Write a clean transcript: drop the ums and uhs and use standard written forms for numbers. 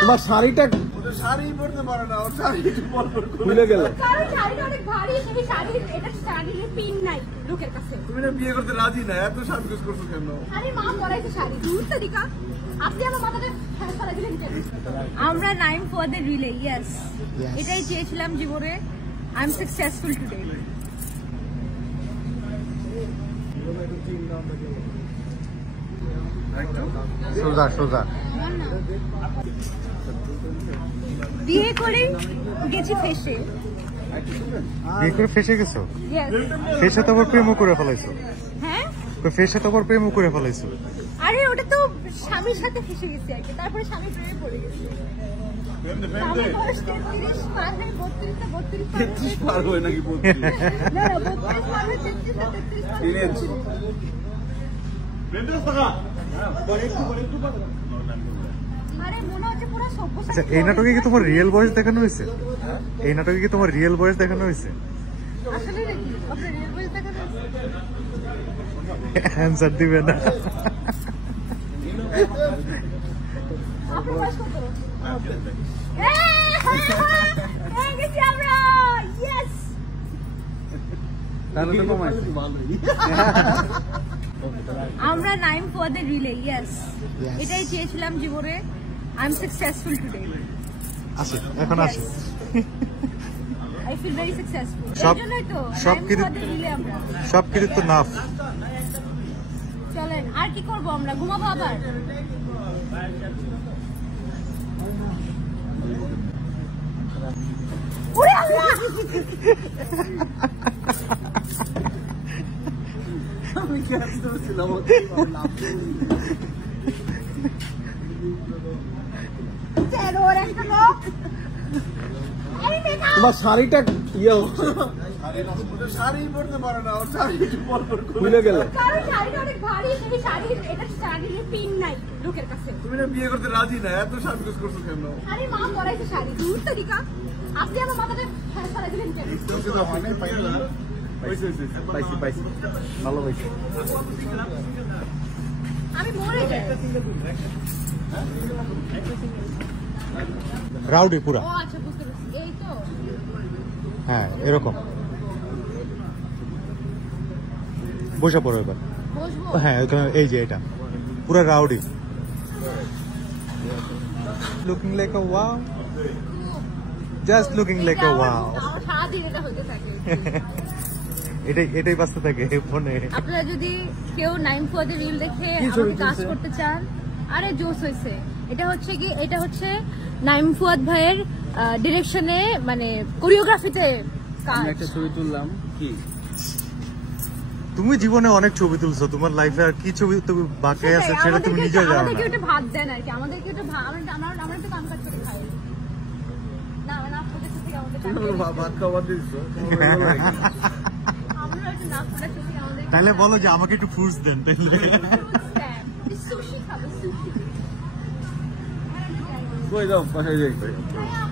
তোমার শাড়িটা শাড়ি পরতে পারে না, ওর শাড়ি খুলে গেল। কারণ শাড়িটা অনেক ভারী, সেই শাড়ির এটা শাড়ির পিন নাই লোকের কাছে। তুমি না বিয়ে করতে রাজি না, এত সাজগোজ করছো কেন? আরে মা পরাইছে শাড়ি, দূর তো দিকা। আপনি আমার মাথাতে ফেলা দিলেন কেন? আমরা 9 for the relay, yes. এটাই চেয়েছিলাম জীবনে। I am successful today. সোজা সোজা বিয়ে করে গেছি ফেসে। বিয়ে করে ফেসে গেছো? Yes. ফেসে তো আবার প্রেমও করে ফেলাইছো। হ্যাঁ? ফেসে তো আবার প্রেমও করে ফেলাইছো। আরে ওটা তো স্বামীর সাথে ফেসে গেছে আর কি, তারপরে স্বামী প্রেমে পড়ে গেছে। স্বামীর বয়স 33 পার হয়ে 32 না 32 পার হয়ে নাকি বলছি? না না 32 পার হয়ে 33 না 33 পার হয়ে। আরে মনে হচ্ছে পুরো সভ্য। আচ্ছা, এই নাটকে কি তোমার রিয়েল বয়স দেখানো হয়েছে? এই নাটকে কি তোমার রিয়েল বয়স দেখানো হয়েছে? আসলে নাকি আপনার রিয়েল বয়স দেখানো হচ্ছে? অ্যানসার দিবে না। আপনার বয়স কত? গেছি আমরা, ইয়েস। তাহলে তো কমাইছি ভালোই। আমরা 9 for the relay, yes. এটাই চেয়েছিলাম জীবনে। I am successful today. আসে এখন আসে। I feel very successful. সব- এই জন্যই তো সব 9 কিছু- for the relay আমরা। সব কিছু তো নাফ। চলেন আর কি করবো আমরা, ঘুমাবো আবার। ওরে আল্লাহ! আমি কি আসতেছিলাম? টেরর একটা লোক। এই মেয়েটা! তোমার শাড়িটা ইয়ে হচ্ছে শাড়ি পরতে পারে না, ওর শাড়ি খুলে গেল। কারণ শাড়িটা অনেক ভারী, সেই শাড়ির এটা শাড়ির পিন নাই লোকের কাছে। তুমি না বিয়ে করতে রাজি না, এত সাজগোজ করছো কেন? আরে মা পরাইছে শাড়ি, দূর তো দিকা। আপনি আমার মাথাতে ফেলা দিলেন কেন? পাইছি পাইছি ভালো পাইছি। আমি মরে যাই। রাউডি পুরা। ও আচ্ছা, বুঝতে পারছি। এই তো হ্যাঁ এরকম। বসে পড়ো এবার। বসবো। হ্যাঁ এই যে এটা পুরা রাউডি। লুকিং লাইক আ ওয়াও, জাস্ট লুকিং লাইক আ ওয়াও। আমার সারাদিন এটা হতে থাকে। এটাই বাঁচতে থাকে ফোনে। আপনারা যদি কেউ 9 for the reel দেখে আমাকে কাজ করতে চান, আরে জোস হয়েছে। এটা হচ্ছে 9 ফুয়াদ ভাইয়ের ডিরেকশনে, মানে কোরিওগ্রাফিতে কাজ। একটা ছবি তুললাম কি? তুমি জীবনে অনেক ছবি তুলছো, তোমার লাইফে আর কি ছবি তুমি বাকি আছে সেটা তুমি নিজে জানো না। আমাদেরকে একটা ভাত দেন আর কি, আমাদেরকে একটা আমরা একটু কাম কাজ করে খাই। না আমরা আপনাদের সাথে আমাদের ভাত খাওয়া দিচ্ছো? আমরা একটু না আপনাদের সাথে আমাদের তাহলে বলো যে আমাকে একটু ফ্রুটস দেন তাহলে। সুশি খাবো, সুশি। কই যাও, বাসায় যাই। হ্যাঁ,